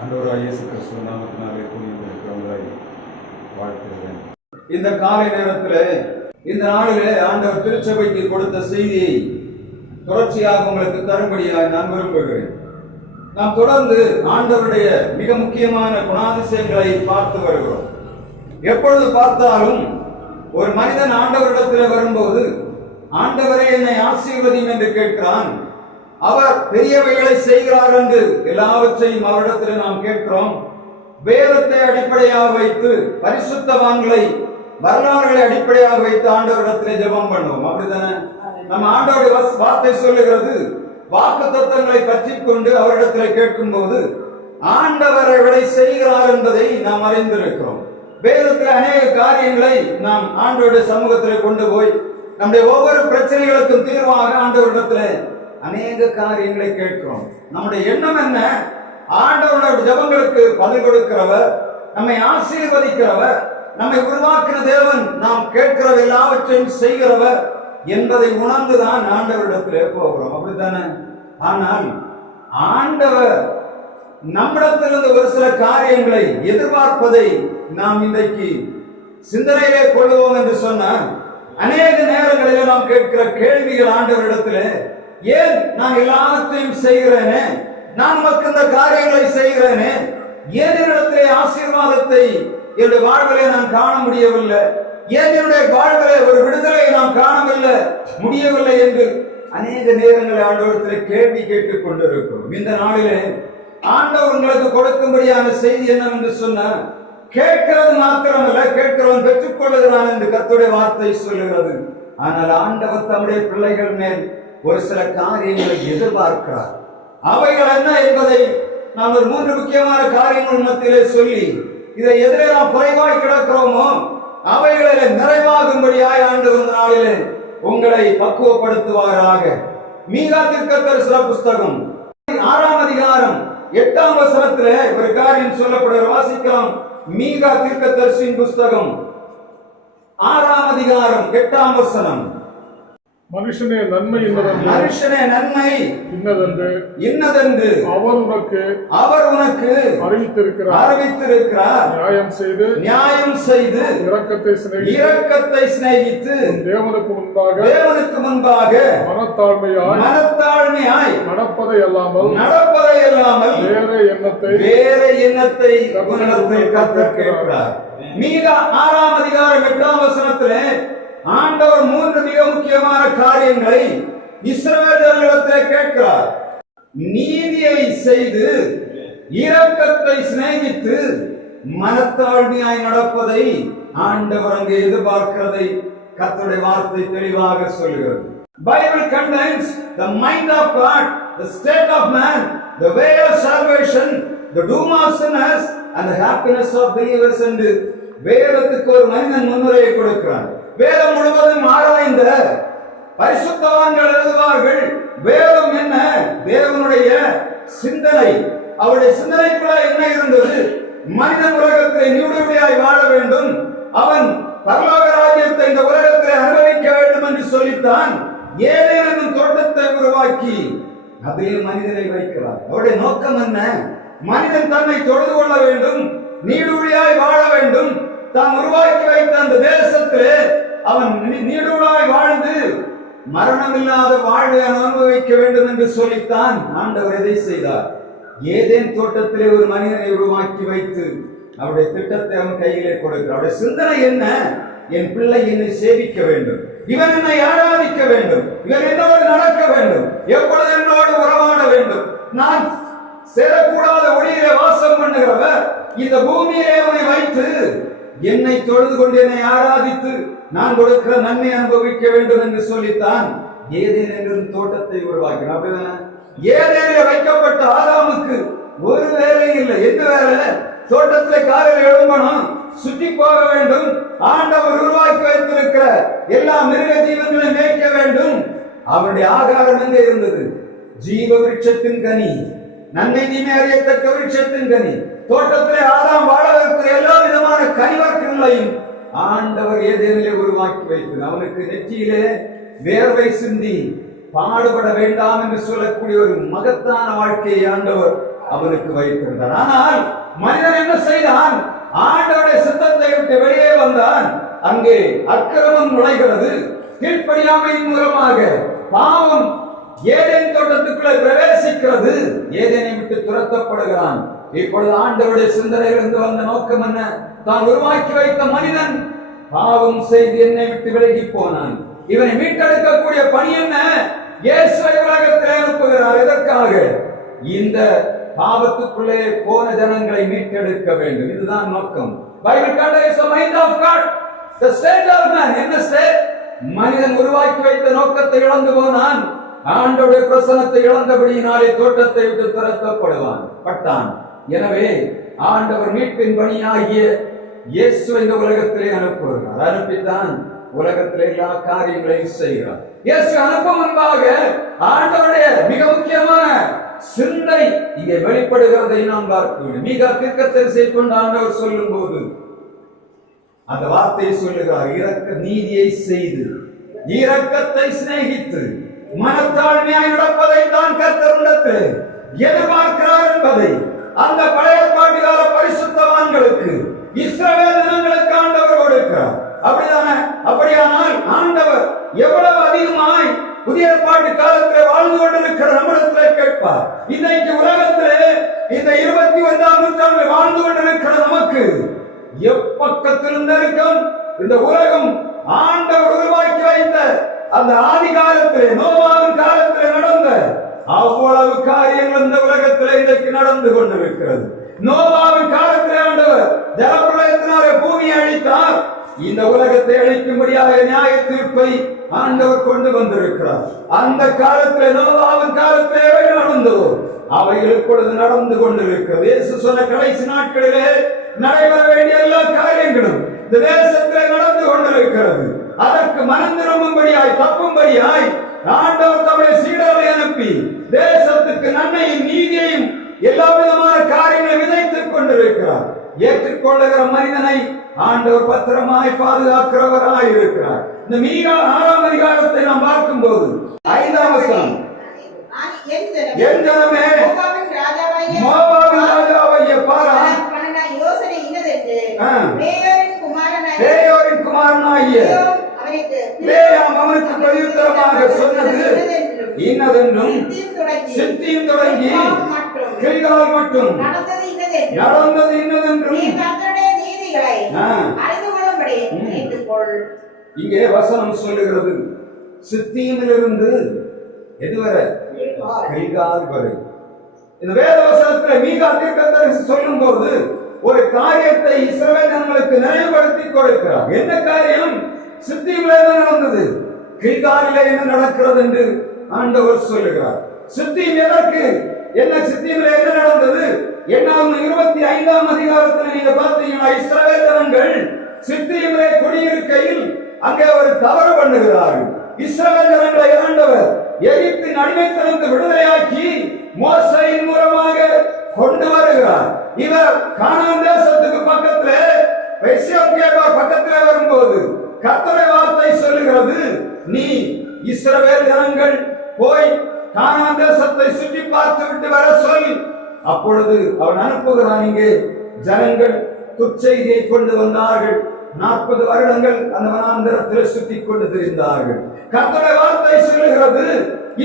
ஆண்டவராகிய இயேசு கிறிஸ்துவின் நாமத்தினாலே கூடியிருக்கிறவங்களை வாழ்த்துகிறேன். இந்த காலை நேரத்தில் இந்த நாளிலே ஆண்டவர் திருச்சபைக்கு கொடுத்த செய்தியை தொடர்ச்சியாக உங்களுக்கு தரும்படியாக நான் விரும்புகிறேன். நாம் தொடர்ந்து ஆண்டவருடைய மிக முக்கியமான குணாதிசயங்களை பார்த்து வருகிறோம். எப்பொழுது பார்த்தாலும் ஒரு மனிதன் ஆண்டவரிடத்தில் வரும்போது, ஆண்டவரே என்னை ஆசீர்வதியும் என்று கேட்கிறான். அவர் பெரியவைகளை செய்கிறார் என்று எல்லாவற்றையும் அவரிடத்தில் நாம் கேட்கிறோம். வேதத்தை அடிப்படையாக வைத்து, பரிசுத்தவான்களை வரலாறுகளை அடிப்படையாக வைத்து ஆண்டவரிடத்திலே ஜெபம் பண்ணுவோம். அப்படித்தானே? நம்ம ஆண்டவருடைய வார்த்தை சொல்லுகிறது, வாக்கு தத்தங்களை பற்றி கொண்டு அவரிடத்தில் கேட்கும் போது ஆண்டவர் எவை செய்கிறார் என்பதை நாம் அறிந்திருக்கிறோம். வேதத்தில் அநேக காரியங்களை நாம் ஆண்டவருடைய சமூகத்தில் கொண்டு போய் நம்முடைய ஒவ்வொரு பிரச்சனைகளுக்கும் தீர்வாக ஆண்டவரிடத்தில் அநேக காரியங்களை கேட்கிறோம். நம்முடைய எண்ணம் என்ன? ஆண்டவருடைய ஜெபங்களுக்கு பதில் கொடுக்கிறவர், நம்மை ஆசீர்வதிக்கிறவர், நம்மை உருவாக்கின தேவன், நாம் கேட்கிற எல்லாவற்றையும் செய்கிறவர் என்பதை உணர்ந்துதான் ஆண்டவரிடத்திலே போகிறோம். அப்படித்தானே? ஆனால் ஆண்டவர் நம்மிடத்திலிருந்து ஒரு சில காரியங்களை எதிர்பார்ப்பதை நாம் இன்றைக்கு சிந்தனையிலே கொள்ளுவோம் என்று சொன்னால், அநேக நேரங்களில் நாம் கேட்கிற கேள்விகள் ஆண்டவரிடத்திலே, ஏன் நான் எல்லாவற்றையும் செய்கிறேனே, நான் உமக்கு இந்த காரியங்களை செய்கிறேனே, ஏன் என்னிடத்திலே ஆசீர்வாதத்தை என்னுடைய வாழ்விலே நான் காண முடியவில்லை, ஏன் என்னுடைய வாழ்விலே ஒரு விடுதலை நாம் காணவில்லை முடியவில்லை என்று அநேக நேரங்களை ஆண்டவரிடத்திலே கேள்வி கேட்டுக் கொண்டிருக்கிறோம். இந்த நாளிலே ஆண்டவர் உங்களுக்கு கொடுக்கும்படியான செய்தி என்னவென்று சொன்னால், கேட்கிறது மாத்திரமல்ல, கேட்கிறவன் பெற்றுக் கொள்ளுகிறான் என்று கர்த்தருடைய வார்த்தை சொல்லுகிறது. ஆனால் ஆண்டவர் தம்முடைய பிள்ளைகள் மேல் ஒரு சில காரியங்களை எதிர்பார்க்கிறார். அவைகள் என்ன என்பதை நாம் ஒரு 3 முக்கியமான காரியங்கள் மத்தியிலே சொல்லி, இதை எதிரே நாம் குறைவாய் கிடக்கிறோமோ அவைகளிலே நிறைவாகும்படியாய் ஆண்டவர் நாளிலே உங்களை பக்குவப்படுத்துவாராக. மீகா தீர்க்கதரிசன புஸ்தகம் 6ஆம் அதிகாரம் 8ஆம் வசனத்திலே ஒரு காரியம் சொல்லப்படுகிற வாசிக்கலாம். மீகா தீர்க்கதரிசியின் புஸ்தகம் 6ஆம் அதிகாரம் 8ஆம் வசனம். மனுஷனே நன்மை இன்னதென்று அவர் உனக்கு அறிவித்திருக்கிறார். நியாயம் செய்து இரக்கத்தை சிநேகித்து தேவனுக்கு முன்பாக மனத்தாழ்மையாய் நடப்பதை அல்லாமல் வேற எண்ணத்தை கர்த்தர் கேட்கிறார். மீகா 6ஆம் அதிகாரம் 8ஆம் வசனத்திலே ஆண்டவர் 3 மிக முக்கியமான காரியங்களை இஸ்ரவேலர்களிடத்தில் கேட்கிறார். நீதியை செய்து இரக்கத்தை சிநேகித்து மனத்தாழ்மையாய் நடப்பதை ஆண்டவர் அங்கே எதிர்பார்க்கிறதை கர்த்தருடைய வார்த்தை தெளிவாக சொல்கிறது. Bible contains the mind of God, the state of man, the way of salvation, the doom of sinners and the happiness of believers என்று வேதத்துக்கு ஒரு மனிதன் முன்னுரையை கொடுக்கிறார். வேதம் முழுவதும் ஆராய்ந்த பரிசுத்தவான்கள் எழுதுவார்கள், வேதம் என்ன, தேவனுடைய சிந்தனை, அவருடைய சிந்தனைக்குள்ள என்ன இருந்தது, மனிதன் உலகத்தை நீடுபடியாய் வாழ வேண்டும், அவன் பரலோக ராஜ்யத்தை இந்த உலகத்தை அனுபவிக்க வேண்டும் என்று சொல்லித்தான் ஏதேனும் தோட்டத்தை உருவாக்கி அதில் மனிதனை வைக்கிறார். அவருடைய நோக்கம் என்ன? மனிதன் தன்னை தொழுது கொள்ள வேண்டும், நீடுபடியாய் வாழ வேண்டும், தான் உருவாக்கி வைத்த அந்த தேசத்திலே அவன் நீடுபடியாய் வாழ்ந்து மரணமில்லாத வாழ்வை அனுபவிக்க வேண்டும் என்று சொல்லித்தான் ஆண்டவர் எதை செய்தார்? ஏதேன் தோட்டத்திலே ஒரு மனிதனை உருவாக்கி வைத்து அவருடைய திட்டத்தை அவன் கையிலே கொடுக்கிறார். அவருடைய சிந்தனை என்ன? என் பிள்ளை என்னை சேவிக்க வேண்டும், இவன் என்னை ஆராதிக்க வேண்டும், இவன் என்னோடு நடக்க வேண்டும், எப்பொழுது என்னோடு உறவாட வேண்டும், நான் சேரக்கூடாத ஒளியிலே வாசம் பண்ணுகிறவர் இந்த பூமியிலே அவனை வைத்து என்னை தொழுது கொண்டு என்னை ஆராதித்து நான் கொடுக்கிற நன்மை அனுபவிக்க வேண்டும் என்று சொல்லித்தான் ஏதேன் என்ற தோட்டத்தை உருவாக்கினார். அப்படிதானே? ஏதேனிலே வைக்கப்பட்ட ஆதாமுக்கு ஒரு வேலை இல்லை. எந்த வேலை? தோட்டத்திலே காலையில் எழும்பணும், சுற்றி போக வேண்டும், ஆண்டவர் உருவாக்கி வைத்திருக்கிற எல்லா மிருக ஜீவன்களையும் மேய்க்க வேண்டும். அவருடைய ஆகாரம் எங்கே இருந்தது? ஜீவ விருட்சத்தின் கனி, நன்மை தீமை அறியத்தக்க விருட்சத்தின் கனி. தோட்டத்திலே ஆதாம் வாழ வைக்கிற எல்லா விதமான கனிவர்க்கங்களையும் ஆண்டவர் ஏதேனிலே உருவாக்கி வைத்து அவனுக்கு நெற்றியிலே வேர்வை சிந்தி பாடுபட வேண்டாம் என்று சொல்லக்கூடிய ஒரு மகத்தான வாழ்க்கையை ஆண்டவர் அவனுக்கு வைத்திருந்தார். ஆனால் மனிதன் என்ன செய்தான்? ஆண்டவருடைய சித்தத்தை விட்டு வெளியே வந்தான். அங்கே அக்கிரமம் நுழைகிறது. கீழ்ப்படியாமையின் மூலமாக பாவம் ஏதேன் தோட்டத்துக்குள்ளே பிரவேசிக்கிறது. ஏதேனை விட்டு துரத்தப்படுகிறான். இப்பொழுது ஆண்டவருடைய சிந்தனையிலிருந்து வந்த நோக்கம் என்ன? தான் உருவாக்கி வைத்த மனிதன் பாவம் செய்து என்னை விட்டு விலகி போனான். இவனை மீட்டெடுக்கக்கூடிய பணி என்ன? இயேசுவை உலகத்தில் அனுப்புகிறார். எதற்காக? இந்த பாவத்துக்குள்ளே போன ஜனங்களை மீட்டெடுக்க வேண்டும். இதுதான் நோக்கம். Bible contains the mind of God, the state of man. என்ன ஸ்டேட்? மனிதன் உருவாக்கி வைத்த நோக்கத்தை இழந்து போனான். ஆண்டவருடைய பிரசன்னத்தை இழந்தபடியினாலே தோட்டத்தை விட்டு துரத்தப்படுவான் பட்டான். எனவே ஆண்டவர் மீட்பின் பணியாகிய இயேசுவை இந்த உலகத்திலே அனுப்புகிறார். அனுப்பித்தான் உலகத்திலே எல்லா காரியங்களையும் செய்கிறார். இயேசு அனுப்பும் முன்பாக ஆண்டவருடைய மிக முக்கியமான சிந்தை இங்கே வெளிப்படுகிறதை நாம் பார்க்க வேண்டும். மிக தீர்க்கதரிசியை கொண்டு ஆண்டவர் சொல்லும் போது அந்த வார்த்தையை சொல்லுகிறார். இரக்க நீதியை செய்து இரக்கத்தை சிநேகித்து மனத்தாழ்மையாய் நடப்பதை தான் கர்த்தரிடத்தில் எதிர்பார்க்கிறார் என்பதை அந்த பழைய பாட்டுகால பரிசுத்தவான்களுக்கு இஸ்ரவேல் ஜனங்களுக்கு ஆண்டவர் கொடுக்கிறார். அப்படிதானே? அப்படியானால் ஆண்டவர் எவ்வளவு அதிகமாய் புதிய ஏற்பாட்டு காலத்திலே வாழ்ந்து கொண்டிருக்கிற நம்மிடத்திலே கேட்பார். இன்றைக்கு உலகத்திலே இந்த 21ஆம் நூற்றாண்டில் வாழ்ந்து கொண்டிருக்கிற நமக்கு எப்பக்கத்திலும் நெருக்கம். இந்த உலகம் ஆண்டவர் உருவாக்கி வைத்த அந்த ஆதி காலத்திலே நோவாவின் காலத்திலே நடந்த அவ்வளவு காரியங்கள் இந்த உலகத்திலே இன்றைக்கு நடந்து கொண்டிருக்கிறது. நோவாவின் காலத்திலே ஆண்டவர் ஜலப்பிரளயத்தினாலே பூமியை அழித்தார். இந்த உலகத்தை அழிக்கும்படியாக நியாய தீர்ப்பை ஆண்டவர் கொண்டு வந்திருக்கிறார். அந்த காலத்திலே நோவாவின் காலத்திலே நடந்ததோ அவைகள் இப்பொழுது நடந்து கொண்டிருக்கிறது. இயேசு சொன்ன கடைசி நாட்களிலே நடைபெற வேண்டிய எல்லா காரியங்களும் இந்த தேசத்திலே நடந்து கொண்டிருக்கிறது. அதற்கு மனம் திரும்பும்படியாய் தப்பும்படியாய் ஆண்டவர் தம்முடைய சீடரை அனுப்பி தேசத்துக்கு நன்மையும் நீதியையும் எல்லா விதமான காரியங்களை விதைத்துக் கொண்டிருக்கிறார். ஏற்றுக்கொள்ளுகிற மனிதனை ஆண்டவர் பத்திரமாய் பாதுகாக்கிறவராய் இருக்கிறார். இந்த மீகா 6ஆம் அதிகாரத்தை நாம் பார்க்கும் போது 5ஆம் வசனம், என் ஜனமே மோவாபின் ராஜாவாகிய பாரான் பேயோரின் குமாரனாகிய பிலேயாம் அவனுக்கு பிரதியுத்தரமாக சொன்னது இன்னதென்றும் சித்தியும் தொடங்கி கில்கால் மட்டும் நடந்தது இன்னதென்றும் இங்கே வசனம் சொல்லுகிறது. சித்தியிலிருந்து எதுவரை? கில்கால் வரை. இந்த வேத வசனத்தில் மீகா தீர்க்கதரிசி சொல்லும் போது ஒரு காரியத்தை இஸ்ரவேல் ஜனங்களுக்கு நினைவுபடுத்தி கொடுக்கிறார். என்ன காரியம்? சித்தியிலே நடந்தது. கில்காலிலே என்ன நடக்கிறது என்று ஆண்டவர் சொல்லுகிறார். சித்தியும் எதற்கு? என்ன சித்தியிலே என்ன நடந்தது? 25ஆம் அதிகாரத்தில் நீங்க பார்த்தீங்கன்னா இஸ்ரவேல் ஜனங்கள் சித்தியிலே குடியிருக்கையில் அங்கே ஒரு தவறு பண்ணுகிறார்கள். இஸ்ரவேல் ஜனங்களை ஆண்டவர் எகிப்தின் அடிமைத்தனத்தை விடுதலையாக்கி மோசேயின் மூலமாக கொண்டு வருகிறார். இவர் கானான் தேசத்துக்கு பக்கத்திலே பக்கத்திலே வரும்போது கர்த்தருடைய வார்த்தை சொல்லுகிறது, நீ இஸ்ரவேல் ஜனங்கள் போய் கானான் தேசத்தை சுற்றி பார்த்து விட்டு வர சொல். அப்பொழுது அவன் அனுப்புகிறான். இங்கே ஜனங்கள் துச்செய்தியை கொண்டு வந்தார்கள். 40 வருடங்கள் அந்த வனாந்தரத்தில் சுற்றி கொண்டு திரிந்தார்கள். கர்த்தருடைய வார்த்தை சொல்லுகிறது,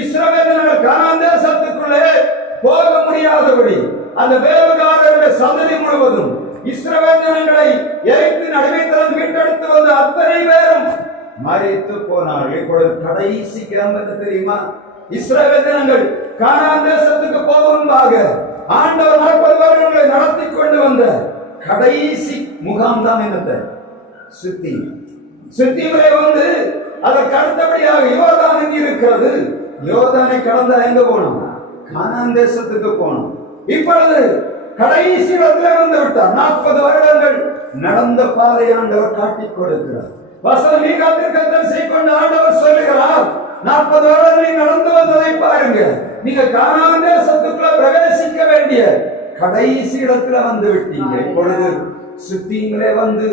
இஸ்ரவேல் ஜனங்கள் கானான் தேசத்துக்குள்ளே போக முடியாதபடி அந்த வேவுகாரருடைய சந்ததி முழுவதும் இஸ்ரவேல் ஜனங்களை எகிப்தின் அடிமைத்தனம் மீட்டெடுத்து வந்த அத்தனை பேரும் மரித்து போனார்கள். இப்பொழுது கடைசி கிளம்பது தெரியுமா? இஸ்ரவேல் ஜனங்கள் கானான் தேசத்துக்கு போகும்பாக ஆண்டவர் 40 வருடங்களை நடத்தி கொண்டு வந்த கடைசி முகாம் தான் என்னத்தை? சித்தியிலே வந்து அதற்கு அடுத்தபடியாக யோர்தான் எங்க இருக்கிறது? யோர்தானை கடந்த எங்க போனோம்? கானான் தேசத்துக்கு போனோம். இப்பொழுது கடைசி இடத்துல வந்து விட்டார். 40 வருடங்கள் நடந்த பாதை ஆண்டவர் காட்டிக் கொடுக்கிறார். வசனம் மீகா தீர்க்கதரிசி கொண்டு ஆண்டவர் சொல்லுகிறார், 40 வருடங்களில் நடந்து வந்ததை பாருங்க. நீங்க கானான் தேசத்துக்குள்ள பிரவேசிக்க வேண்டிய கடைசி இடத்துல வந்து விட்டீங்க. இப்பொழுது சித்தியிலே வந்து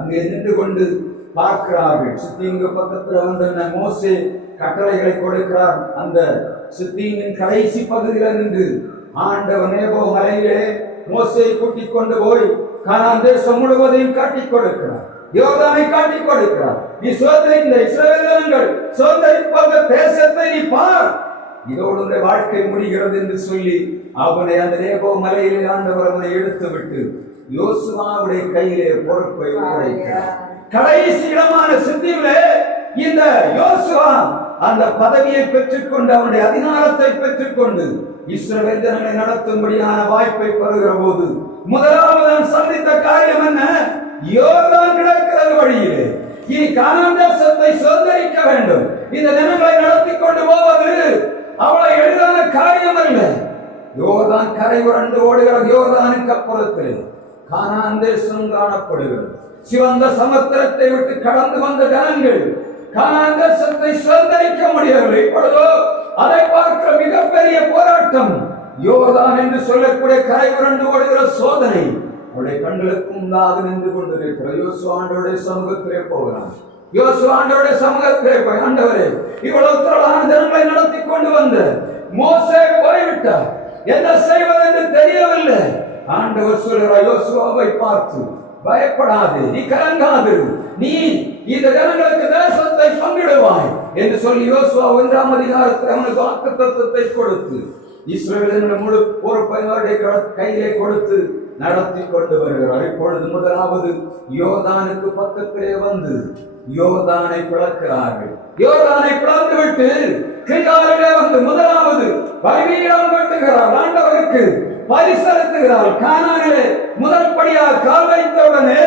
அங்கே நின்று கொண்டு பார்க்கிறார்கள். சித்திங்க பக்கத்துல வந்து மோசே கட்டளைகளை கொடுக்கிறார். அந்த சித்தியின் கடைசி பகுதியில் நின்று ஆண்டவர் நேபோ மலையிலே மோசேயை கூட்டிக் கொண்டு போய் கானான் தேசம் முழுவதையும் காட்டிக் கொடுக்கிறார். யோர்தானை காட்டிக் கொடுக்கிறார். நீ சுதந்திரிந்த இஸ்ரவேலர்கள் சுதந்திரிப்பாக தேசத்தை நீ பார், இதோடு உன்னுடைய வாழ்க்கை முடிகிறது என்று சொல்லி அவனை அந்த நேபோ மலையிலே ஆண்டவர் அவனை எடுத்து விட்டு யோசுவாவுடைய கையிலே பொறுப்பை ஒப்படைக்கிறார். கடைசி இடமான சித்தியிலே இந்த யோசுவா அந்த பதவியை பெற்றுக்கொண்டு அவனுடைய அதிகாரத்தை பெற்றுக்கொண்டு இஸ்ரவேல் ஜனங்களை நடத்தும்படியான வாய்ப்பை பெறுகிற போது முதலாவது சந்தித்த காரியம் என்ன? யோர்தான் கிடக்கிறது வழியிலே. இனி கானான் தேசத்தை சுதந்திரிக்க வேண்டும். இந்த ஜனங்களை நடத்தி கொண்டு போவது அவ்வளவு எளிதான காரியம் அல்ல. யோர்தான் கரை உரண்டு ஓடுகிற யோர்தானுக்கு அப்புறத்தில் கானான் தேசம் காணப்படுகிறது. சிவந்த சமுத்திரத்தை விட்டு கடந்து வந்த ஜனங்கள் கானான் தேசத்தை சுதந்திரிக்க முடியவில்லை. இப்பொழுதோ அதை பார்க்கிற மிகப்பெரிய போராட்டம், யோர்தான் என்று சொல்லக்கூடிய கரை உரண்டு ஓடுகிற சோதனை அவருடைய கண்களுக்கு முன்னாக நின்று கொண்டிருக்கிற யோசுவா ஆண்டவருடைய சமூகத்திலே போகிறான். யோசுவா ஆண்டவருடைய சமூகத்திலே போய், ஆண்டவரே, இவ்வளவு திரளான ஜனங்களை நடத்தி கொண்டு வந்த மோசே போய்விட்டார், என்ன செய்வது என்று தெரியவில்லை. ஆண்டவர் சொல்கிறார் யோசுவாவை பார்த்து, பயப்படாது, நீ கலங்காது, நீ இந்த ஜனங்களுக்கு தேசத்தை பங்கிடுவாய் என்று சொல்லி யோசுவா 1ஆம் அதிகாரத்தில் அவனுக்கு வாக்குத்தத்தத்தை கொடுத்து இஸ்ரவேலின் முழு பொறுப்பை கையிலே கொடுத்து நடத்தி கொண்டு வருகிறார். இப்பொழுது முதலாவது யோர்தானுக்கு பக்கத்திலே வந்து யோர்தானை பிளக்கிறார்கள். யோர்தானை பிளந்து விட்டு கில்காலிலே வந்து முதலாவது பலிபீடம் கட்டுகிறார். ஆண்டவருக்கு பரிசளித்துகிறார். கானானிலே முதல் படியாக கால் வைத்தவுடனே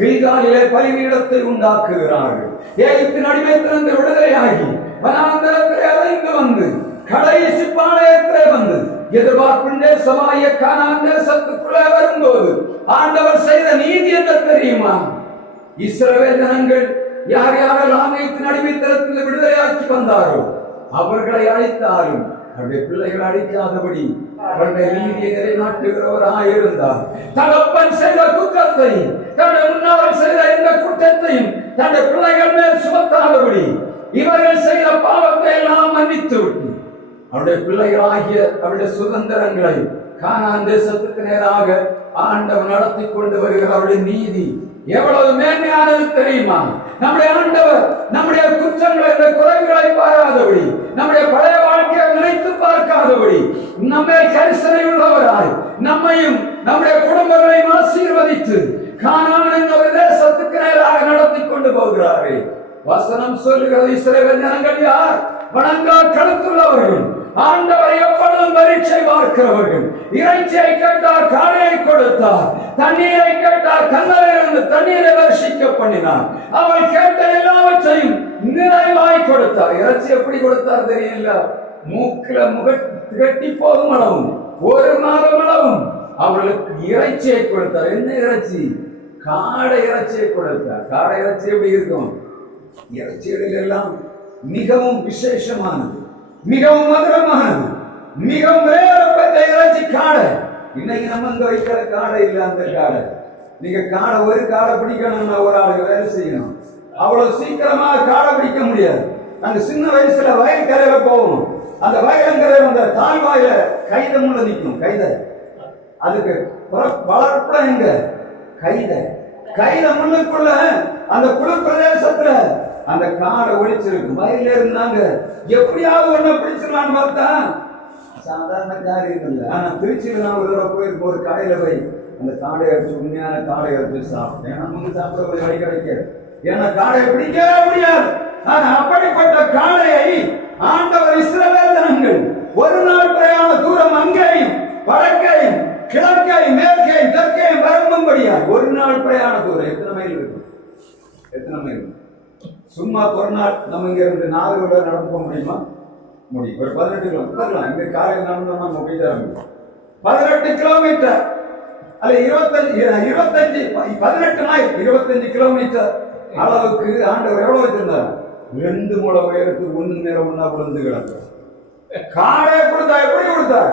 கில்காலிலே பலிபீடத்தை உண்டாக்குகிறார்கள். எகிப்தின் அடிமைத்திலிருந்து விடுதலையாகி வனாந்தரத்திலே அலைந்து வந்து கடைசி பாளையத்திலே வந்து எதிர்பார்ப்பின் தேசமாகிய கானான் தேசத்துக்குள்ளே வரும்போது ஆண்டவர் செய்த நீதி என்ன தெரியுமா? இஸ்ரவேல் ஜனங்கள் யார் யாரெல்லாம் எகிப்தின் அடிமைத்தனத்தில் விடுதலையாக்கி வந்தாரோ அவர்களை அழைத்தாலும் அவருடைய பிள்ளைகளை அடிக்காதபடி அவருடைய நீதியை நிலைநாட்டுகிறவராய் இருந்தார். தகப்பன் செய்த குற்றத்தை, தன்னுடைய முன்னோர்கள் செய்த எந்த குற்றத்தையும் தன்னுடைய பிள்ளைகள் மேல் சுமத்தாதபடி இவர்கள் செய்த பாவத்தை எல்லாம் மன்னித்து விட்டு அவருடைய பிள்ளைகளாகிய அவருடைய சுதந்திரங்களை கானான் தேசத்துக்கு நேராக ஆண்டவர் நடத்தி கொண்டு வருகிற அவருடைய நீதி எவ்வளவு மேன்மையானது தெரியுமா? நம்முடைய ஆண்டவர் நம்முடைய குற்றங்களை, குறைகளை பாராதபடி, நம்முடைய பழைய வாழ்க்கையை நினைத்து பார்க்காதபடி, நம்மை கரிசனை உள்ளவராய் நம்மையும் நம்முடைய குடும்பங்களையும் ஆசீர்வதித்து கானான் என்ற ஒரு தேசத்துக்கு நேராக நடத்தி கொண்டு போகிறார்கள். வசனம் சொல்லுகிறது, இஸ்ரவேல் ஜனங்கள் யார்? வணங்கா கழுத்துள்ளவர்கள், ஆண்டவரை எப்பொழுதும் பரீட்சை பார்க்கிறவர்கள். இறைச்சியை கேட்டார், காளையை கொடுத்தார். தண்ணீரை கேட்டார், கண்ணலிருந்து தண்ணீரை வர்ஷிக்க பண்ணினார். அவள் கேட்ட எல்லாவற்றையும் நிறைவாய் கொடுத்தார். இறைச்சி எப்படி கொடுத்தார் தெரியல, மூக்கில திகட்டி போகும் அளவும் ஒரு மாதம் அளவும் அவர்களுக்கு இறைச்சியை கொடுத்தார். என்ன இறைச்சி? காடை இறைச்சியை கொடுத்தார். காடை இறைச்சி எப்படி இருக்கும்? இறைச்சிகளில் எல்லாம் மிகவும் விசேஷமானது, மிகவும் மதுரமானது, மிகவும் வேறுபட்ட இறைச்சி காடை. இன்னைக்கு நம்ம இங்க வைக்கிற காடை இல்ல, அந்த காடை. நீங்க காடை ஒரு காடை பிடிக்கணும்னா ஒரு ஆளுக்கு வேலை செய்யணும். அவ்வளவு சீக்கிரமா காடை பிடிக்க முடியாது. நாங்க சின்ன வயசுல வயல் கரையில போவோம். அந்த வயலங்கரையில அந்த தாழ்வாயில கைத முள்ள நிற்கும். கைத அதுக்கு வளர்ப்புல எங்க கைத முள்ளுக்குள்ள அந்த குளிர் பிரதேசத்துல அந்த காடை ஒழிச்சிருக்கு. வயல்ல இருந்தாங்க, எப்படியாவது ஒண்ணு பிடிச்சிடலான்னு பார்த்தா சாதாரண காரியம் இல்லை. ஆனா திருச்சியில நான் ஒரு தடவை போயிருக்கோம், ஒரு கடையில போய் அந்த காடை அடிச்சு, உண்மையான காடை அடிச்சு சாப்பிட்டேன். நமக்கு சாப்பிட ஒரு வழி கிடைக்காது, ஏன்னா காடையை பிடிக்கவே முடியாது. ஆனா அப்படிப்பட்ட காடையை ஆண்டவர் இஸ்ரவேல் ஜனங்கள் ஒரு நாள் பிரயாண தூரம் அங்கேயும் வடக்கையும் கிழக்கையும் மேற்கையும் தெற்கையும் வரும்படியா ஒரு நாள் பிரயாண தூரம். எத்தனை மைல் இருக்கும்? எத்தனை மைல்? சும்மா ஒரு நாள் நம்ம இங்க இருந்து 4 கிலோ நடந்து போக முடியுமா? முடியும். ஒரு 18 கிலோமீட்டர் இங்க காலையில் நடந்தோம்னா நம்ம போய் தர முடியும். 18 கிலோமீட்டர் அல்ல 25 18 மைல் 25 கிலோமீட்டர் அளவுக்கு ஆண்டவர் எவ்வளவு வச்சிருந்தார்? 2 முழ உயரத்துக்கு ஒண்ணு நேரம் ஒண்ணா விழுந்து கிடக்கும். காடை கொடுத்தா எப்படி கொடுத்தார்?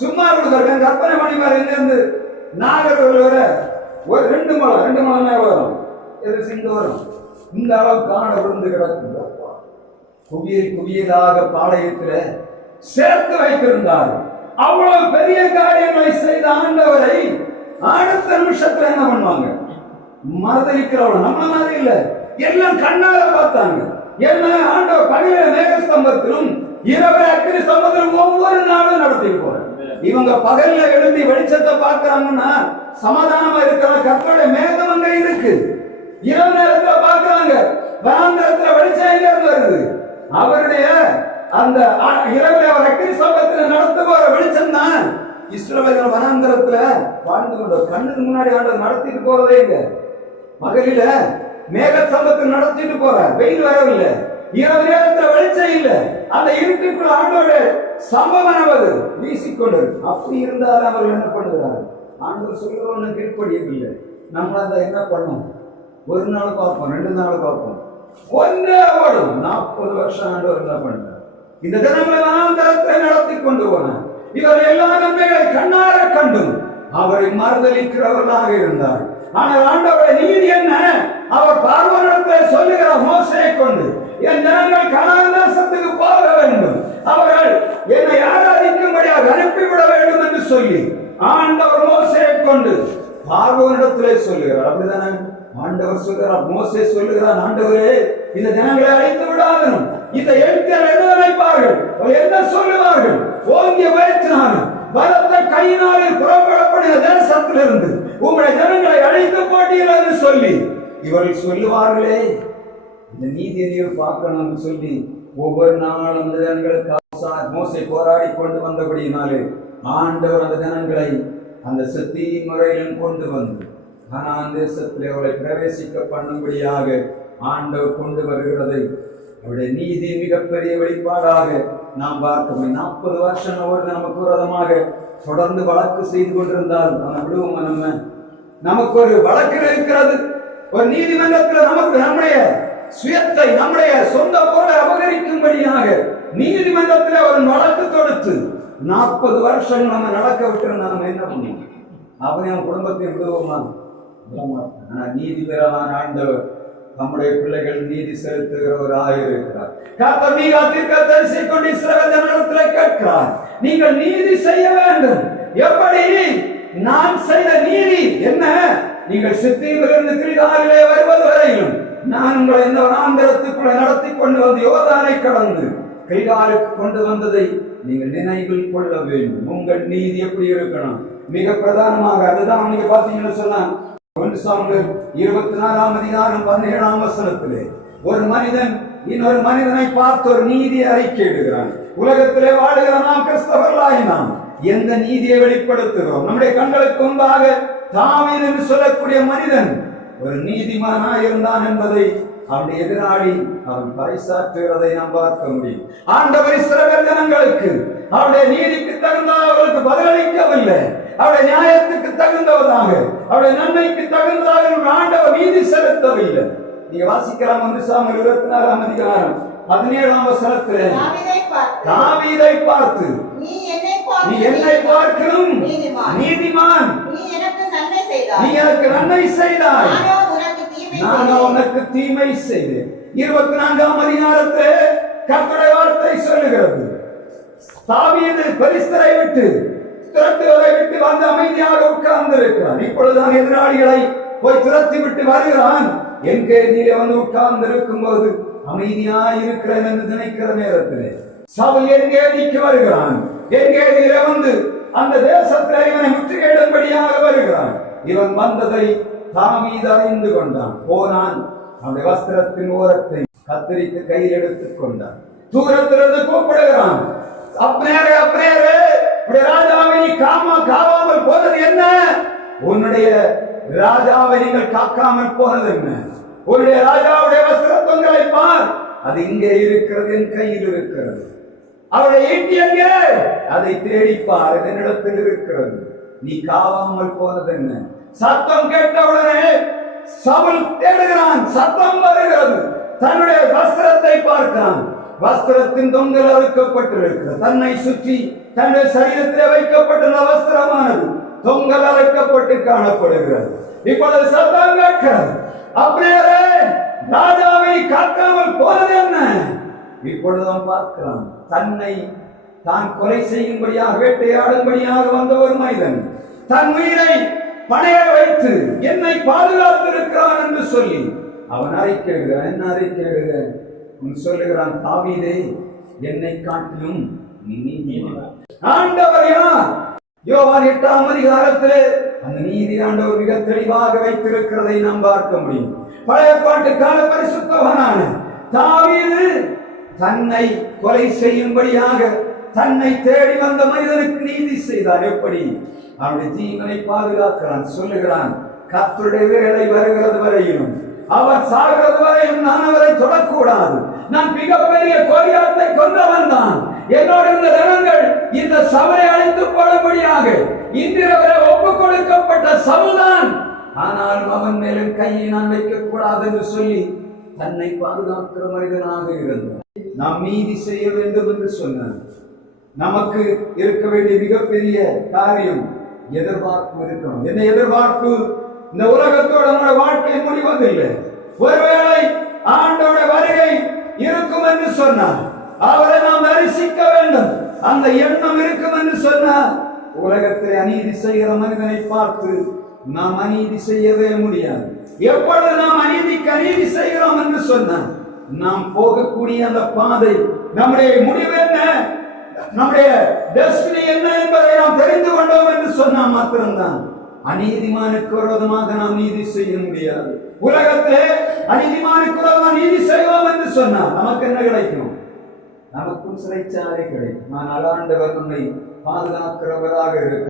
சும்மா கொடுத்தாரு. கற்பனை மணி மாதிரி இங்க இருந்து நாகர்கோவில் வர ஒரு 2 மலை நேரம் வரும். எது சிந்து வரும். இந்த அளவு காண விழுந்து கிடக்கும். குவியலாக பாளையத்தில் சேர்த்து வைத்திருந்தார். அவ்வளவு பெரிய காரியங்களை செய்த ஆண்டவரை அடுத்த நிமிஷத்துல என்ன பண்ணுவாங்க? மறுதளிக்கிறவங்க. நம்மள மாதிரி இல்ல, எல்லாம் கண்ணால பார்த்தாங்க. என்ன ஆண்டவர் பகலில மேகஸ்தம்பத்திலும் இரவு அக்கினி ஸ்தம்பத்திலும் ஒவ்வொரு நாளும் நடத்திட்டு போறாங்க. இவங்க பகல்ல எழுதி வெளிச்சத்தை பார்க்கறாங்கன்னா சமாதானமா இருக்கிற கர்த்தருடைய மேகம் அங்க இருக்கு. இரவு நேரத்துல பார்க்கறாங்க, வனாந்தரத்துல வெளிச்சம் எங்க இருந்து வருது? அவருடைய அந்த இரவு அவர் அக்கினி ஸ்தம்பத்துல நடத்த போற வெளிச்சம் தான். இஸ்ரவேல் வனாந்தரத்துல வாழ்ந்து கொண்ட கண்ணுக்கு முன்னாடி ஆண்டவர் நடத்திட்டு போறதே இல்ல. மகளில மேக சம்பத்தில் நடத்திட்டு போற, வெயில் வரவில்லை, இரவு நேரத்துல வெளிச்சம் இல்ல, அந்த இருட்டுக்குள்ள ஆண்டோட சம்பவமானது வீசிக்கொண்டு. அப்படி இருந்தாலும் அவர்கள் என்ன பண்ணுகிறார்? ஆண்டவர் சொல்கிறவன்னு கீழ்ப்படியவில்லை. நம்ம அதை என்ன பண்ணோம்? ஒரு நாள் பார்ப்போம், 2 நாள் பார்ப்போம், ஒன்றே ஓடும். 40 வருஷம் ஆண்டவர் என்ன பண்றார்? இந்த தினங்களை வனாந்தரத்தை நடத்தி கொண்டு போனார். இவர் எல்லா நன்மைகளை கண்ணார கண்டும் அவரை மறுதளிக்கிறவர்களாக இருந்தார். ஆனால் ஆண்டவருடைய நீதி என்ன? அவர் பார்வோனிடத்தில் சொல்லுகிறார் மோசேயை கொண்டு, என் ஜனங்கள் கனான் தேசத்துக்கு போக வேண்டும், அவர்கள் என்னை ஆராதிக்கும்படியாக அனுப்பிவிட வேண்டும் என்று சொல்லி ஆண்டவர் மோசேயை கொண்டு பார்வோனிடத்திலே சொல்லுகிறார். அப்படிதானே ஆண்டவர் சொல்லுகிறார், மோசே சொல்லுகிறார், ஆண்டவரே இந்த ஜனங்களை அழைத்து விடாதனும், இந்த எழுத்தர் என்ன நினைப்பார்கள், என்ன சொல்லுவார்கள்? ஓங்கிய வயிற்றினாலும் பலத்த கையினாலில் புறப்படக்கூடிய தேசத்திலிருந்து உங்களுடைய ஜனங்களை அழைத்து போட்டீர்கள் என்று சொல்லி இவர்கள் சொல்லுவார்களே, இந்த நீதியை நீர் பார்க்கணும் சொல்லி ஒவ்வொரு நாளும் அந்த ஜனங்களுக்கு மோசே போராடி கொண்டு வந்தபடியினாலே ஆண்டவர் அந்த ஜனங்களை அந்த சத்தியின் முறையிலும் கொண்டு வந்து கனான் தேசத்தில் அவளை பிரவேசிக்க பண்ணும்படியாக ஆண்டவர் கொண்டு வருகிறதை அவருடைய நீதி மிகப்பெரிய வெளிப்பாடாக நாம் பார்க்கிறோம். 40 வருஷம் நமக்கு விரோதமாக தொடர்ந்து வழக்கு செய்து கொண்டிருந்தால் விடுவோம். நமக்கு ஒரு வழக்கு இருக்கிறது, ஒரு நீதிமன்றத்தில் நமக்கு நம்முடைய சுயத்தை, நம்முடைய சொந்த பொருளை அபகரிக்கும்படியாக நீதிமன்றத்தில் ஒரு வழக்கு தொடுத்து 40 வருஷம் நம்ம நடக்க விட்டு நம்ம என்ன பண்ணுவோம்? அவன் என் குடும்பத்தை விடுவோமா? ஆனா நீதிபரான ஆண்டவர் நம்முடைய பிள்ளைகள் நீதி செலுத்துகிறவராக இருக்கிறார். கர்த்தர் மீகா தீர்க்கதரிசி கொண்டு இஸ்ரவேல் ஜனங்களிடத்தில் கேட்கிறார், நீங்கள் நீதி செய்ய வேண்டும். எப்படி? நான் செய்த நீதி என்ன? நீங்கள் சித்தீமிலிருந்து கில்காலிலே வருவது வரையிலும் நான் உங்களை இந்த வனாந்தரத்துக்குள்ள நடத்தி கொண்டு வந்து யோர்தானை கடந்து கில்காலுக்கு கொண்டு வந்ததை நீங்கள் நினைவில் கொள்ள வேண்டும். உங்கள் நீதி எப்படி இருக்கணும்? மிக பிரதானமாக அதுதான் நீங்க பாத்தீங்கன்னு சொன்னா 1 சாமுவேல் 24ஆம் அதிகாரம் 17ஆம் வசனத்திலே ஒரு மனிதன் இன்னொரு மனிதனை பார்த்து ஒரு நீதியை அறிக்கையிடுகிறான். உலகத்திலே வாழுகிற நாம் கிறிஸ்தவர்களாய் நாம் எந்த நீதியை வெளிப்படுத்துகிறோம்? நம்முடைய கண்களுக்கு முன்பாக தாவீது என்று சொல்லக்கூடிய மனிதன் ஒரு நீதிமானாய் இருந்தான் என்பதை அவனுடைய எதிராளி அவன் பறைசாற்றுகிறதை நாம் பார்க்க முடியும். ஆண்டவர் இஸ்ரவேல் ஜனங்களுக்கு அவருடைய நீதிக்கு தகுந்த அவர்களுக்கு பதிலளிக்கவில்லை. அவருடைய நியாயத்துக்கு தகுந்தவதாக, அவருடைய நன்மைக்கு தகுந்ததாக ஆண்டவர் நீதி செலுத்தவில்லை. நீங்க வாசிக்கலாம் 1 சாமுவேல் 24ஆம் அதிகாரம் 17ஆம் வசனத்திலே தாவீதை பார்த்து, நீ என்னை பார்க்கிலும் நீதிமான், நீ எனக்கு நன்மை செய்தாய், நான் உனக்கு தீமை செய்தேன். 24ஆம் அதிகாரத்திலே கர்த்தருடைய வார்த்தை சொல்லுகிறது, தாவீது பெலிஸ்தரை விட்டு துரத்துவதை விட்டு வந்து அமைதியாக உட்கார்ந்து இருக்கிறான். இப்பொழுதுதான் எதிராளிகளை போய் துரத்தி விட்டு வருகிறான். எங்கே நீரை வந்து உட்கார்ந்து இருக்கும் போது அமைதியாய் இருக்கிறேன் என்று நினைக்கிற நேரத்திலே சவுல் எங்கே நீக்கி வருகிறான். எங்கே நீரை வந்து அந்த தேசத்திலே இவனை முற்றுகையிடும்படியாக வருகிறான். இவன் வந்ததை தாவீது அறிந்து கொண்டான். போனான், அவனுடைய வஸ்திரத்தின் ஓரத்தை கத்தரித்து கையில் எடுத்துக் கொண்டான். தூரத்திலிருந்து கூப்பிடுகிறான், அப்னேரே அப்னேரே, ராஜாவை நீ காவாமல் போனது என்ன? உன்னுடைய ராஜாவை நீங்கள் காக்காமல் போனது என்ன? உன்னுடைய ராஜாவுடைய வஸ்திர தொங்கலை பார், அது இங்கே இருக்கிறது, என் கையில் இருக்கிறது. அவருடைய ஈட்டி எங்கே? அதை தேடிப்பார், என்னிடத்தில் இருக்கிறது. நீ காவாமல் போனது என்ன? சத்தம் கேட்டவுடனே சவுல் தேடுகிறான். சத்தம் வருகிறது. தன்னுடைய வஸ்திரத்தை பார்க்கிறான். வஸ்திரத்தின் தொங்கல் அறுக்கப்பட்டிருக்கிறது. தன்னை சுற்றி தன்னுடைய சரீரத்தில் வைக்கப்பட்டுள்ள வஸ்திரமானது தொங்கல் அறுக்கப்பட்டு காணப்படுகிறது. இப்பொழுது சத்தம் கேட்கிறது, அப்னேரே, ராஜாவை காக்காமல் போனது என்ன? இப்பொழுது பார்க்கிறான், தன்னை தான் கொலை செய்யும்படியாக வேட்டையாடும்படியாக வந்த ஒரு மனிதன் தன் உயிரை பணைய வைத்து என்னை பாதுகாத்திருக்கிறான் என்று சொல்லி அவன் அறிக்கையிடுகிறான். என்ன அறிக்கையிடுகிறான்? அவன் சொல்லுகிறான், தாவீதே, என்னை காட்டிலும் நீ நீதிமான். ஆண்டவர் யார்? யோவான் 8ஆம் அதிகாரத்திலே அந்த நீதி ஆண்டவர் மிக தெளிவாக வைத்திருக்கிறதை நாம் பார்க்க முடியும். பழைய பாட்டு கால பரிசுத்தவானான தாவீது தன்னை கொலை செய்யும்படியாக தன்னை தேடி வந்த மனிதனுக்கு நீதி செய்தான். எப்படி? அவனுடைய ஜீவனை பாதுகாக்கிறான். சொல்லுகிறான், கர்த்தருடைய வேலை வருகிறது வரையிலும் அவர் சாகிறது வரையும் நான் அவரை தொடக்கூடாது. நான் மிகப்பெரிய கோலியாத்தை கொன்றவன் தான். என்னோட இந்த ஜனங்கள் இந்த சபையை அழித்து போடும்படியாக இன்றிரவரை ஒப்புக் கொடுக்கப்பட்ட சவுல்தான். ஆனாலும் அவன் மேலும் கையை நான் வைக்க கூடாது என்று சொல்லி தன்னை பாதுகாக்கிற மனிதனாக இருந்தான். நாம் நீதி செய்ய வேண்டும் என்று சொன்னான். நமக்கு இருக்க வேண்டிய மிகப்பெரிய காரியம் எதிர்பார்ப்பு இருக்கணும். என்ன எதிர்பார்ப்பு? இந்த உலகத்தோட நம்முடைய வாழ்க்கை முடிவதில்லை. ஒருவேளை ஆண்டோட வருகை இருக்கும் என்று சொன்னார், அவரை நாம் தரிசிக்க வேண்டும். அந்த எண்ணம் இருக்கும் என்று சொன்னார், உலகத்தை அநீதி செய்கிற மனிதனை பார்த்து நாம் அநீதி செய்யவே முடியாது. எப்பொழுது நாம் அநீதிக்கு அநீதி செய்கிறோம் என்று சொன்னார், நாம் போகக்கூடிய அந்த பாதை, நம்முடைய முடிவு என்ன, நம்முடைய டெஸ்டினி என்ன என்பதை நாம் தெரிந்து கொண்டோம் என்று சொன்னால் மாத்திரம்தான் அநீதிமானுக்கு விரோதமாக நாம் நீதி செய்ய முடியாது. உலகத்திலே அநீதிமானுக்கு விரோதமாக நீதி செய்வோம் என்று சொன்னால் நமக்கு என்ன கிடைக்கும்? நமக்கும் சிறைச்சாலை கிடைக்கும். ஆனால் ஆண்டவர் நம்மை பாதுகாக்கிறவராக இருக்கும்.